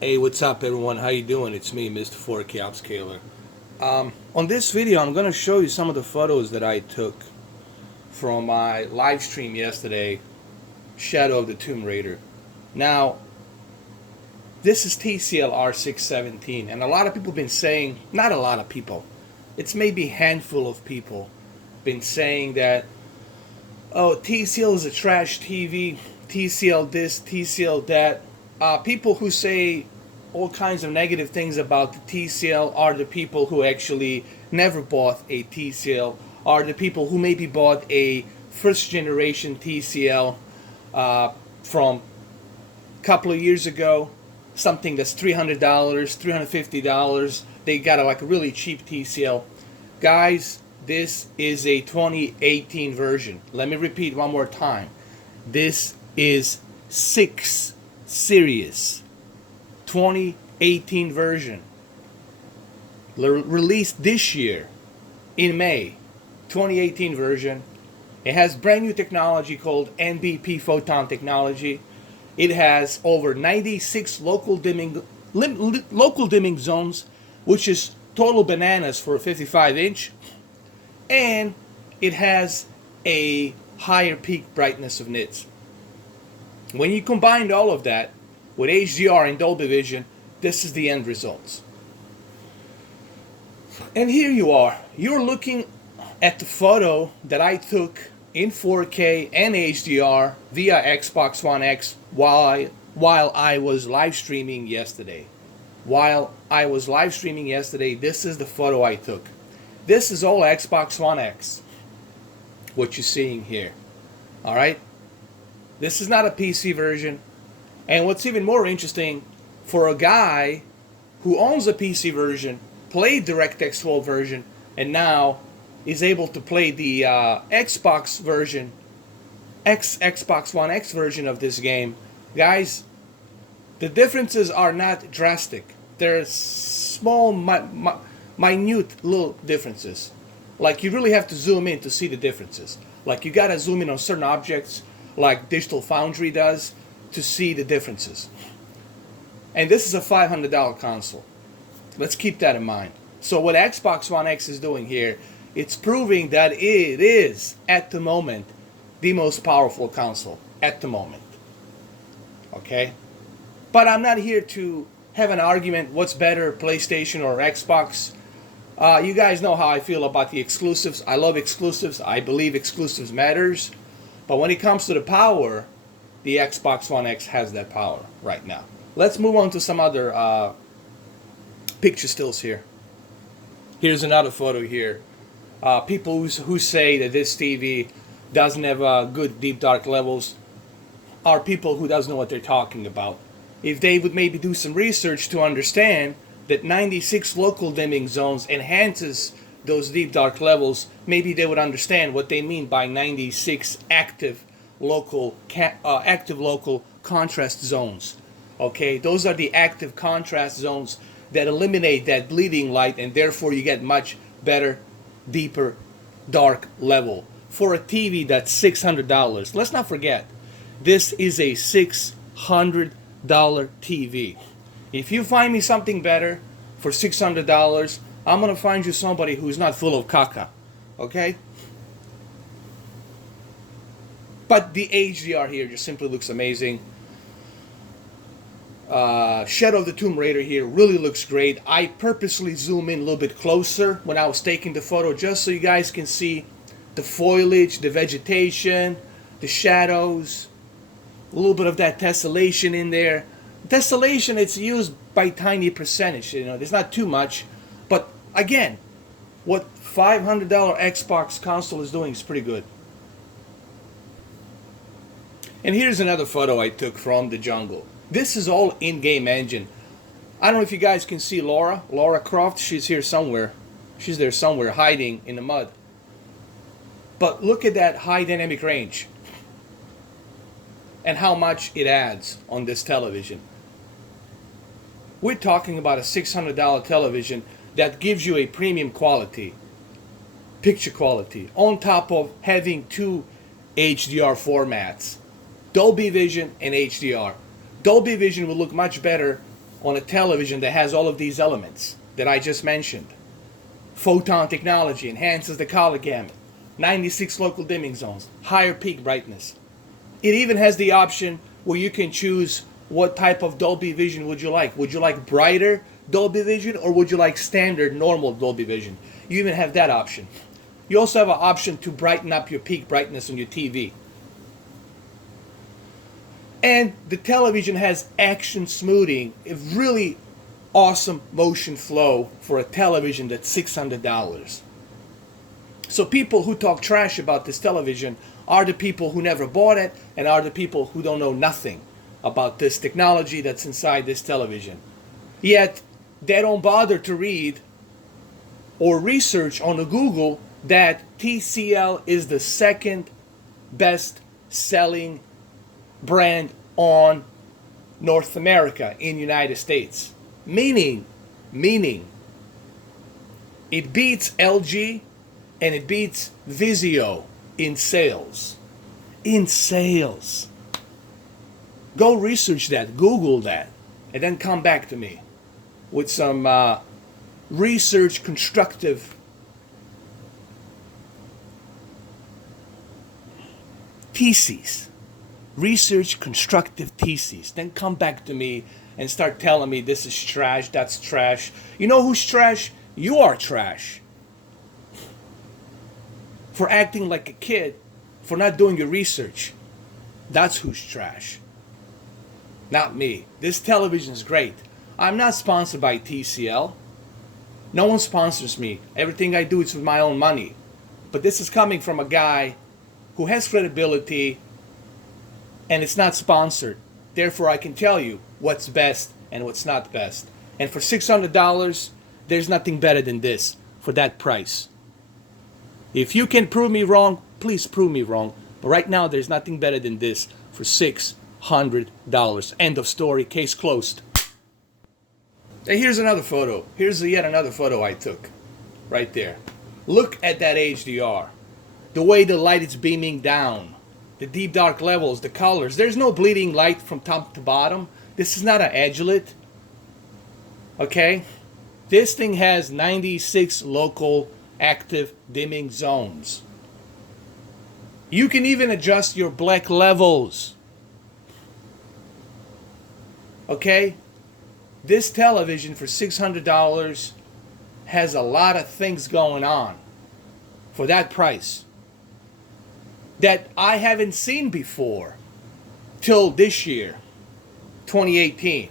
Hey, what's up everyone? How you doing? It's me, Mr. 4K Upscaler. On this video, I'm going to show you some of the photos that I took from my live stream yesterday, Shadow of the Tomb Raider. Now, this is TCL R617, and a lot of people have been saying, not a lot of people, it's maybe a handful of people, been saying that, oh, TCL is a trash TV, TCL this, TCL that. People who say all kinds of negative things about the TCL are the people who actually never bought a TCL, are the people who maybe bought a first generation TCL from a couple of years ago, something that's $300, $350. They got a really cheap TCL. Guys, this is a 2018 version. Let me repeat one more time. This is 6 Series 2018 version, released this year in May. 2018 version. It has brand new technology called NBP photon technology. It has over 96 local dimming zones, which is total bananas for a 55-inch, and it has a higher peak brightness of nits. When you combine all of that with HDR and Dolby Vision, this is the end results. And here you are. You're looking at the photo that I took in 4K and HDR via Xbox One X while I was live streaming yesterday. This is the photo I took. This is all Xbox One X, what you're seeing here. All right? This is not a PC version. And what's even more interesting, for a guy who owns a PC version, played DirectX 12 version, and now is able to play the Xbox version, Xbox One X version of this game, guys, the differences are not drastic. They're small, minute little differences. Like, you really have to zoom in to see the differences. Like, you gotta zoom in on certain objects, like Digital Foundry does, to see the differences. And this is a $500 console. Let's keep that in mind. So what Xbox One X is doing here, it's proving that it is, at the moment, the most powerful console at the moment. Okay? But I'm not here to have an argument what's better, PlayStation or Xbox. You guys know how I feel about the exclusives. I love exclusives. I believe exclusives matters. But when it comes to the power, the Xbox One X has that power right now. Let's move on to some other picture stills here. Here's another photo here. People who say that this TV doesn't have good deep dark levels are people who doesn't know what they're talking about. If they would maybe do some research to understand that 96 local dimming zones enhances those deep dark levels, maybe they would understand what they mean by 96 active local contrast zones. Okay, those are the active contrast zones that eliminate that bleeding light, and therefore you get much better, deeper, dark level for a TV that's $600. Let's not forget, this is a $600 TV. If you find me something better for $600, I'm gonna find you somebody who's not full of caca. Okay? But the HDR here just simply looks amazing. Shadow of the Tomb Raider here really looks great. I purposely zoom in a little bit closer when I was taking the photo, just so you guys can see the foliage, the vegetation, the shadows, a little bit of that tessellation in there. Tessellation, it's used by tiny percentage, there's not too much. But again, what $500 Xbox console is doing is pretty good. And here's another photo I took from the jungle. This is all in-game engine. I don't know if you guys can see Laura Croft. She's here somewhere. She's there somewhere, hiding in the mud. But look at that high dynamic range and how much it adds on this television. We're talking about a $600 television that gives you a premium quality, picture quality, on top of having two HDR formats, Dolby Vision and HDR. Dolby Vision will look much better on a television that has all of these elements that I just mentioned. Photon technology enhances the color gamut, 96 local dimming zones, higher peak brightness. It even has the option where you can choose what type of Dolby Vision would you like. Would you like brighter Dolby Vision, or would you like standard normal Dolby Vision? You even have that option. You also have an option to brighten up your peak brightness on your TV. And the television has action smoothing, a really awesome motion flow for a television that's $600. So people who talk trash about this television are the people who never bought it, and are the people who don't know nothing about this technology that's inside this television. Yet they don't bother to read or research on the Google that TCL is the second best selling brand on North America in United States. Meaning it beats LG and it beats Vizio in sales. In sales. Go research that, Google that, and then come back to me with some research constructive theses. Research constructive theses. Then come back to me and start telling me this is trash, that's trash. You know who's trash? You are trash. For acting like a kid, for not doing your research. That's who's trash. Not me. This television is great. I'm not sponsored by TCL. No one sponsors me. Everything I do is with my own money. But this is coming from a guy who has credibility, and it's not sponsored. Therefore, I can tell you what's best and what's not best. And for $600, there's nothing better than this for that price. If you can prove me wrong, please prove me wrong. But right now, there's nothing better than this for $600. End of story. Case closed. And here's another photo. Here's yet another photo I took. Right there. Look at that HDR. The way the light is beaming down. The deep dark levels, the colors. There's no bleeding light from top to bottom. This is not an edgelit. Okay? This thing has 96 local active dimming zones. You can even adjust your black levels. Okay? This television for $600 has a lot of things going on for that price that I haven't seen before till this year, 2018.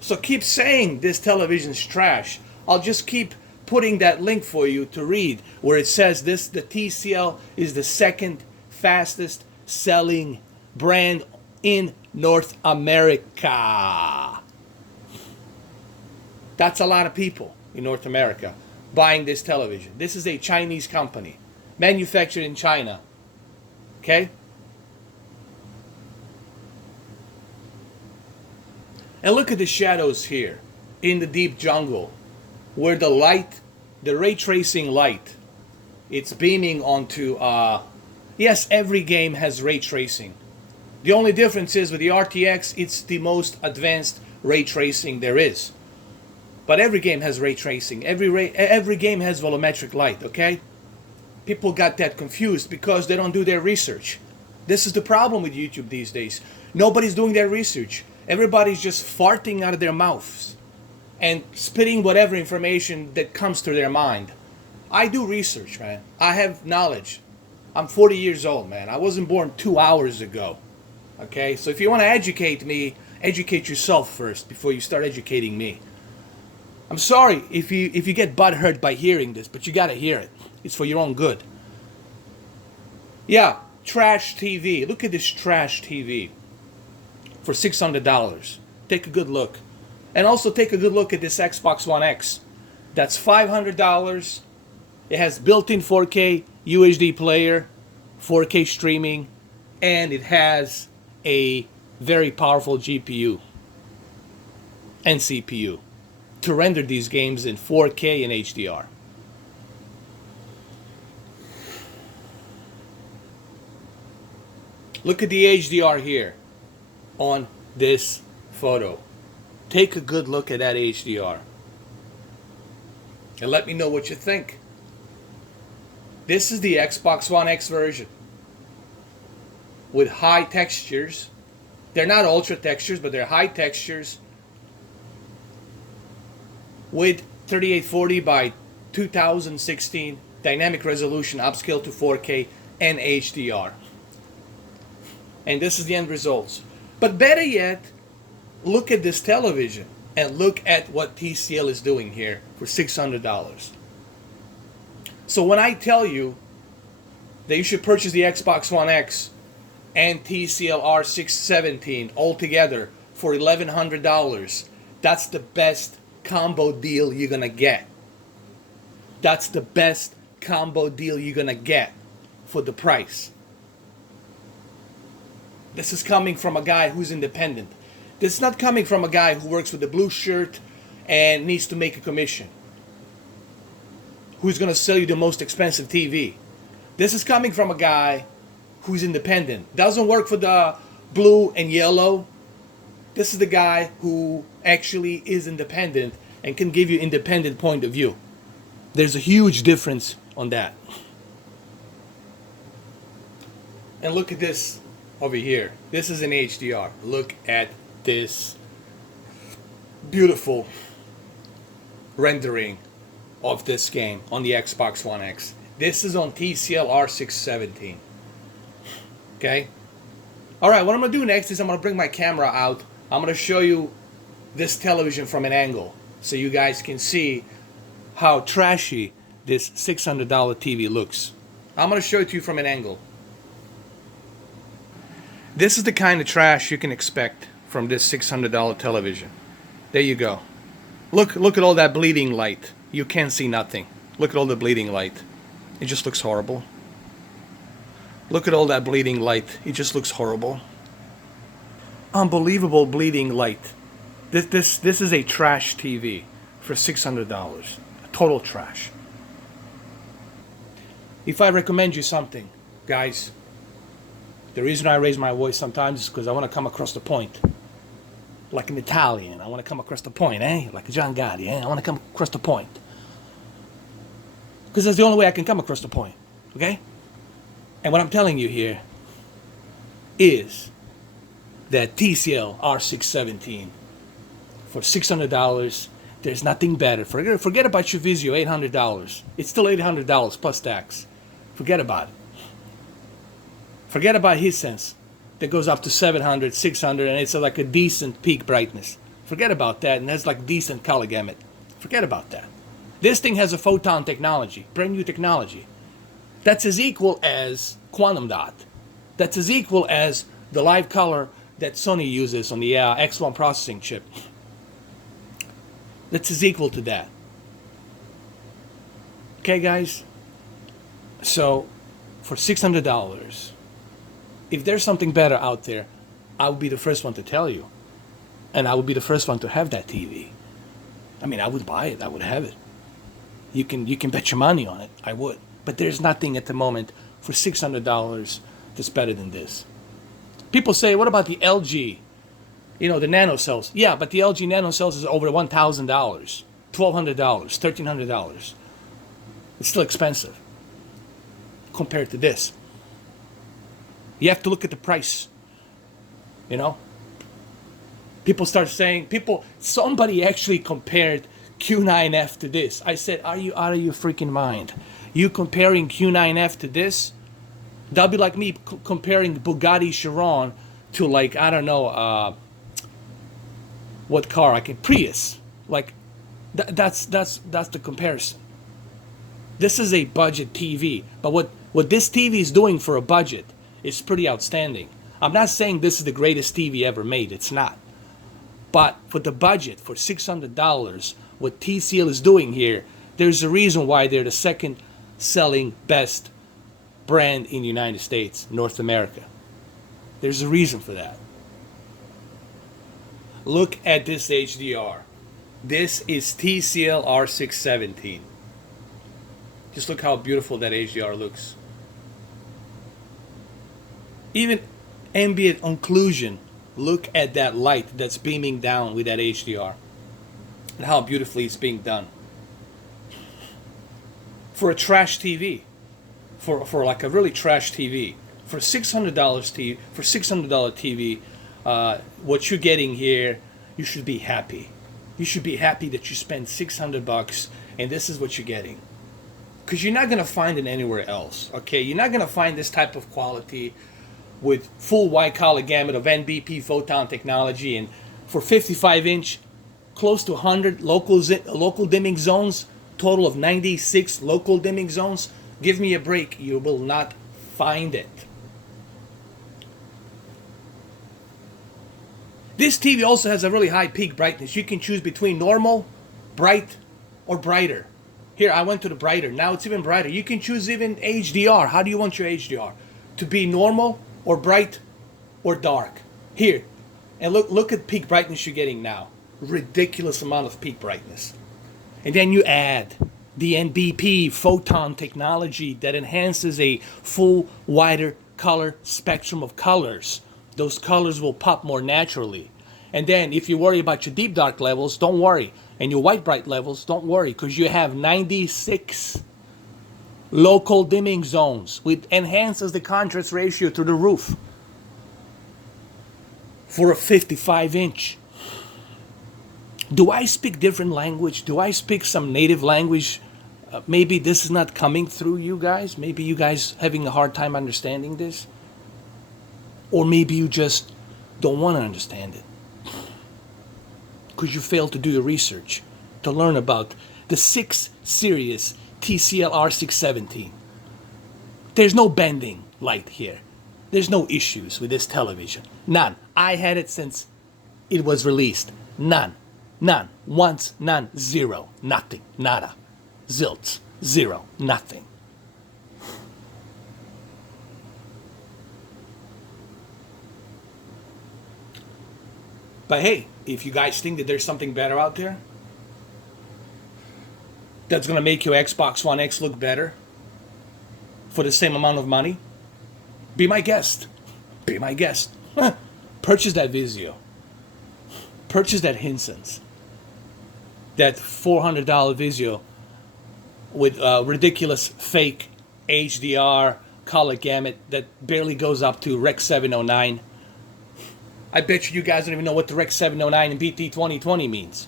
So keep saying this television's trash. I'll just keep putting that link for you to read where it says the TCL is the second fastest selling brand in North America. That's a lot of people in North America buying this television. This is a Chinese company, manufactured in China. Okay? And look at the shadows here in the deep jungle where the light, the ray tracing light, it's beaming onto, yes, every game has ray tracing. The only difference is with the RTX, it's the most advanced ray tracing there is. But every game has ray tracing. Every game has volumetric light, okay? People got that confused because they don't do their research. This is the problem with YouTube these days. Nobody's doing their research. Everybody's just farting out of their mouths and spitting whatever information that comes to their mind. I do research, man. I have knowledge. I'm 40 years old, man. I wasn't born 2 hours ago. Okay? So if you want to educate me, educate yourself first before you start educating me. I'm sorry if you get butthurt by hearing this, but you gotta hear it. It's for your own good. Yeah, trash TV. Look at this trash TV for $600. Take a good look. And also take a good look at this Xbox One X. That's $500. It has built-in 4K UHD player, 4K streaming, and it has a very powerful GPU and CPU to render these games in 4K and HDR. Look at the HDR here on this photo. Take a good look at that HDR. And let me know what you think. This is the Xbox One X version. With high textures. They're not ultra textures, but they're high textures. With 3840 by 2016 dynamic resolution upscale to 4K and HDR. And this is the end results. But better yet, look at this television and look at what TCL is doing here for $600. So when I tell you that you should purchase the Xbox One X and TCL R617 all together for $1,100, that's the best combo deal you're gonna get. That's the best combo deal you're gonna get for the price. This is coming from a guy who's independent. This is not coming from a guy who works with a blue shirt and needs to make a commission, who's gonna sell you the most expensive TV. This is coming from a guy who's independent, doesn't work for the blue and yellow. This is the guy who actually is independent and can give you independent point of view. There's a huge difference on that. And look at this over here. This is an HDR. Look at this beautiful rendering of this game on the Xbox One X. This is on TCL R617. Okay? Alright, what I'm going to do next is I'm going to bring my camera out. I'm going to show you this television from an angle so you guys can see how trashy this $600 TV looks. I'm going to show it to you from an angle. This is the kind of trash you can expect from this $600 television. There you go. Look at all that bleeding light. You can't see nothing. Look at all the bleeding light. It just looks horrible. Look at all that bleeding light. It just looks horrible. Unbelievable bleeding light. This is a trash TV for $600. Total trash. If I recommend you something, guys, the reason I raise my voice sometimes is because I want to come across the point. Like an Italian, I want to come across the point, eh? Like John Gotti, eh? I want to come across the point. Because that's the only way I can come across the point, okay? And what I'm telling you here is that TCL R617 for $600, there's nothing better. Forget about your Vizio, $800. It's still $800 plus tax. Forget about it. Forget about Hisense that goes up to 700, 600, and it's like a decent peak brightness. Forget about that, and has like decent color gamut. Forget about that. This thing has a photon technology, brand new technology. That's as equal as quantum dot. That's as equal as the live color that Sony uses on the X1 processing chip. That's as equal to that. Okay, guys? So, for $600, if there's something better out there, I would be the first one to tell you. And I would be the first one to have that TV. I mean, I would buy it. I would have it. You can bet your money on it. I would. But there's nothing at the moment for $600 that's better than this. People say, what about the LG? You know, the nanocells. Yeah, but the LG nanocells is over $1,000, $1,200, $1,300. It's still expensive compared to this. You have to look at the price. You know? People start saying, somebody actually compared Q9F to this. I said, are you out of your freaking mind? You comparing Q9F to this? That'll be like me comparing Bugatti Chiron to, like, I don't know, what car I can, Prius. Like, that's the comparison. This is a budget TV, but what this TV is doing for a budget is pretty outstanding. I'm not saying this is the greatest TV ever made. It's not. But for the budget, for $600, what TCL is doing here, there's a reason why they're the second selling best brand in the United States, North America. There's a reason for that. Look at this HDR. This is TCL R617. Just look how beautiful that HDR looks. Even ambient occlusion Look at that light that's beaming down with that HDR. And how beautifully it's being done. For a trash TV. For like a really trash TV. For $600 TV, for $600 TV, what you're getting here, you should be happy. You should be happy that you spent $600 and this is what you're getting. Because you're not going to find it anywhere else, okay? You're not going to find this type of quality with full wide color gamut of NBP photon technology, and for 55-inch, close to 100 local dimming zones, total of 96 local dimming zones. Give me a break. You will not find it. This TV also has a really high peak brightness. You can choose between normal, bright, or brighter. Here, I went to the brighter. Now it's even brighter. You can choose even HDR. How do you want your HDR? To be normal, or bright, or dark. Here, and look at peak brightness you're getting now. Ridiculous amount of peak brightness. And then you add the NBP photon technology that enhances a full, wider color spectrum of colors. Those colors will pop more naturally. And then if you worry about your deep dark levels, don't worry. And your white bright levels, don't worry, because you have 96 local dimming zones, which enhances the contrast ratio through the roof. For a 55-inch. Do I speak different language? Do I speak some native language? Maybe this is not coming through you guys. Maybe you guys having a hard time understanding this. Or maybe you just don't want to understand it. Because you failed to do your research to learn about the 6 series TCL R617. There's no bending light here. There's no issues with this television. None. I had it since it was released. None. None. Once, none. Zero. Nothing. Nada. Zilts. Zero. Nothing. But hey, if you guys think that there's something better out there that's going to make your Xbox One X look better for the same amount of money, be my guest. Be my guest. Purchase that Vizio. Purchase that Hisense. That $400 Vizio with ridiculous fake HDR color gamut that barely goes up to Rec 709. I bet you guys don't even know what the Rec 709 and BT 2020 means.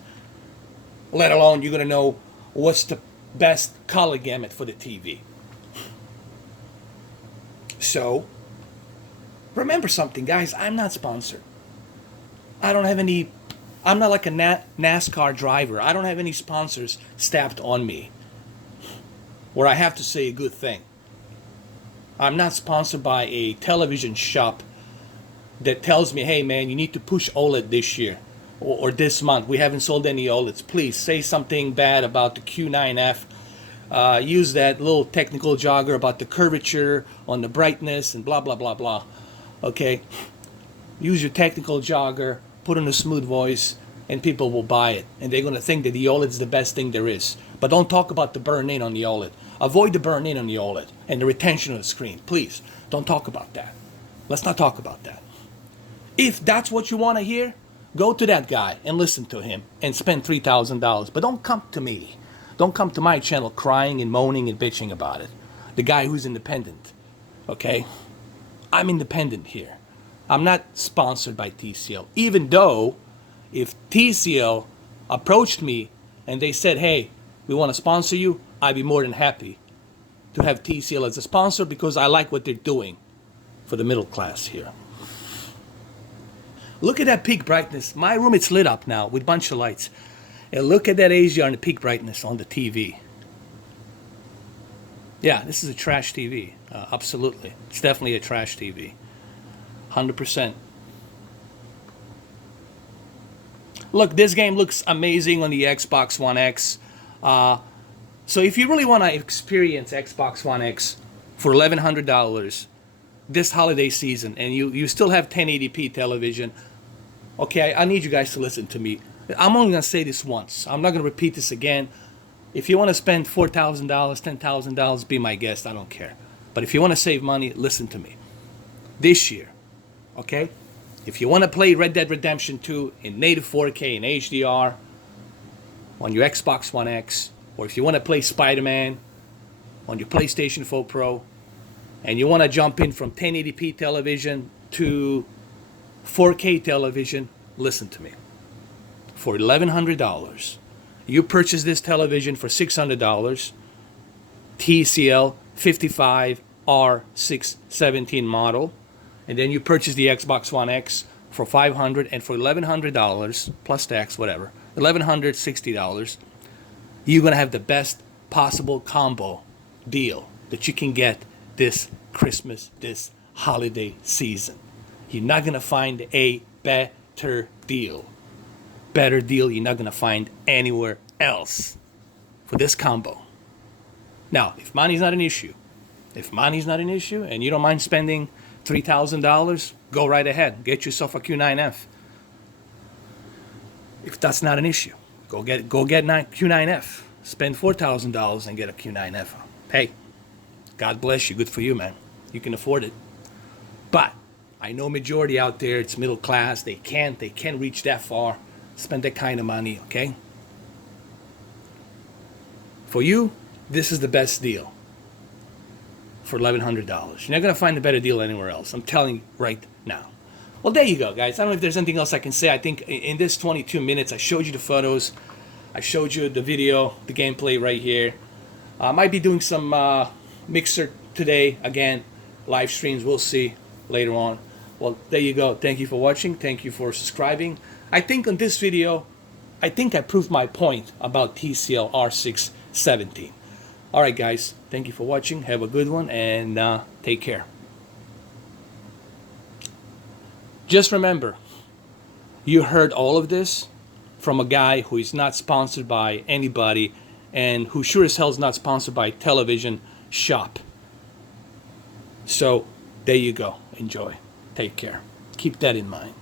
Let alone you're going to know what's the best color gamut for the TV. So, remember something, guys. I'm not sponsored. I don't have any... I'm not like a NASCAR driver. I don't have any sponsors stamped on me where I have to say a good thing. I'm not sponsored by a television shop that tells me, hey man, you need to push OLED this year or this month. We haven't sold any OLEDs. Please say something bad about the Q9F. Use that little technical jogger about the curvature on the brightness and blah, blah, blah, blah. Okay? Use your technical jogger, put in a smooth voice, and people will buy it. And they're going to think that the OLED is the best thing there is. But don't talk about the burn-in on the OLED. Avoid the burn-in on the OLED and the retention of the screen. Please, don't talk about that. Let's not talk about that. If that's what you want to hear, go to that guy and listen to him and spend $3,000. But don't come to me. Don't come to my channel crying and moaning and bitching about it. The guy who's independent. Okay? I'm independent here. I'm not sponsored by TCL. Even though if TCL approached me and they said, hey, we want to sponsor you, I'd be more than happy to have TCL as a sponsor because I like what they're doing for the middle class here. Look at that peak brightness. My room, it's lit up now with a bunch of lights. And look at that HDR and the peak brightness on the TV. Yeah, this is a trash TV. Absolutely. It's definitely a trash TV. 100%. Look, this game looks amazing on the Xbox One X. So if you really want to experience Xbox One X for $1,100 this holiday season and you still have 1080p television, okay, I need you guys to listen to me. I'm only going to say this once. I'm not going to repeat this again. If you want to spend $4,000, $10,000, be my guest. I don't care. But if you want to save money, listen to me. This year, okay, If you want to play Red Dead Redemption 2 in native 4K and HDR on your Xbox One X, or if you want to play Spider-Man on your PlayStation 4 Pro, and you want to jump in from 1080p television to 4K television, listen to me. For $1,100, you purchase this television for $600, TCL 55 R617 model, and then you purchase the Xbox One X for $500, and for $1,100 plus tax, whatever, $1,160, you're gonna have the best possible combo deal that you can get this Christmas, this holiday season. You're not gonna find a better deal. Better deal you're not gonna find anywhere else for this combo. Now, if money's not an issue, and you don't mind spending $3,000, go right ahead. Get yourself a Q9F. If that's not an issue, go get Q9F. Spend $4,000 and get a Q9F. Hey, God bless you. Good for you, man. You can afford it. But I know majority out there, it's middle class. They can't reach that far. Spend that kind of money, okay? For you, this is the best deal. For $1,100. You're not going to find a better deal anywhere else. I'm telling you right now. Well, there you go, guys. I don't know if there's anything else I can say. I think in this 22 minutes, I showed you the photos. I showed you the video, the gameplay right here. I might be doing some mixer today. Again, live streams. We'll see later on. Well, there you go. Thank you for watching. Thank you for subscribing. I think on this video, I think I proved my point about TCL R617. All right, guys. Thank you for watching. Have a good one, and take care. Just remember, you heard all of this from a guy who is not sponsored by anybody, and who sure as hell is not sponsored by Television Shop. So there you go. Enjoy. Take care. Keep that in mind.